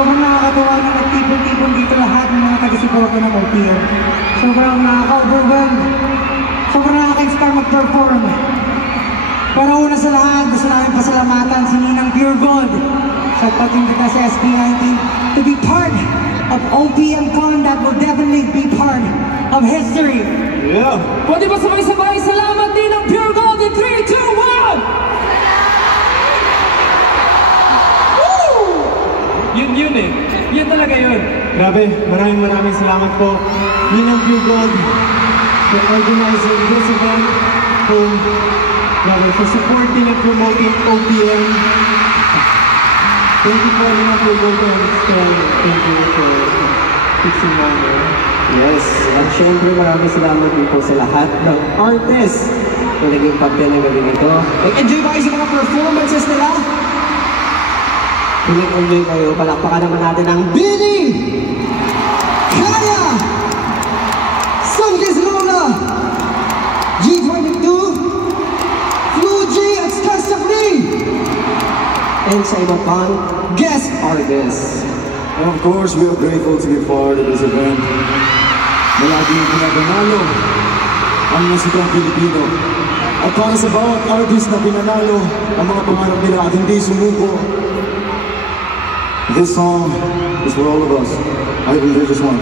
sobrang nakakatuwa na nagtipon-tipon dito lahat ng mga taga-suporta ng OPM. Sobrang nakaka-overwhelm. Sobrang nakaka-inspire mag-perform. Pero una sa lahat, gusto namin pasalamatan si Ninang Pure Gold sa pagpunta sa SB19 to be part of OPM Con that will definitely be part of history. Yeah. Pwede ba sabay-sabay? Salamat din ng Pure Gold in 3, 2, 1! Yun eh. Yun talaga yun. Grabe, maraming salamat po. Ninang Pure Gold for organizing this event. For supporting and promoting OPM. Thank you po Ninang Pure Gold and thank you for fixing my name. Yes, at syempre maraming salamat din po sa lahat ng artists na naging parte ng gabi nito. Nag-enjoy ba kayo sa mga performances nila? Kung nag-enjoy kayo, palakpakan naman natin ang Bini! Kaya! Sungkiz Lola! G22! Fluji at Skastakni! And sa iba pang guest artists. And of course, we are grateful to be part of this event. Malaging pinaganalo ang musikang Pilipino. At para sa bawat artist na pinanalo ang mga pangarap nila at hindi sumuko, this song is for all of us. I believe this one.